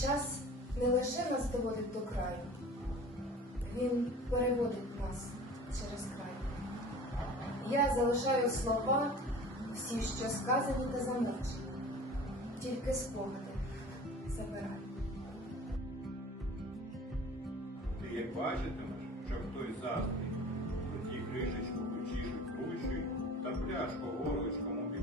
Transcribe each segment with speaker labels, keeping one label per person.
Speaker 1: Час не лише нас доводить до краю, він переводить нас через край. Я залишаю слова, всі, що сказані та замовчені, тільки спогади забираю.
Speaker 2: Ти як бачитимеш, що хтось заздрить, тоді кришечку кучішу кручуй та пляшку горличком у бік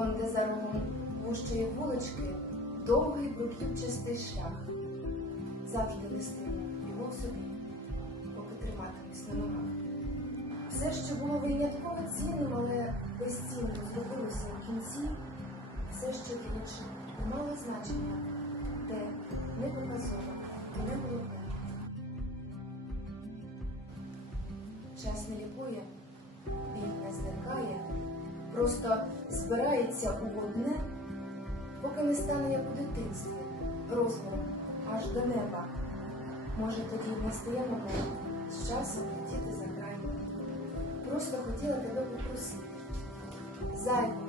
Speaker 1: Он, де за рогом вущої вулички, довгий бруківчастий шлях. Завжди нестиму його в собі, поки триматимусь на ногах. Все, що було винятково цінним, але безцінно зробилося в кінці, все, що вічно і мало значення, те не показово і не головне. Час не лікує, біль не зникає, просто збирається у одне, поки не стане як у дитинстві, розміром аж до неба. Може, тоді не стає момент з часом летіти за край. Просто хотіла тебе попросити. Забирай.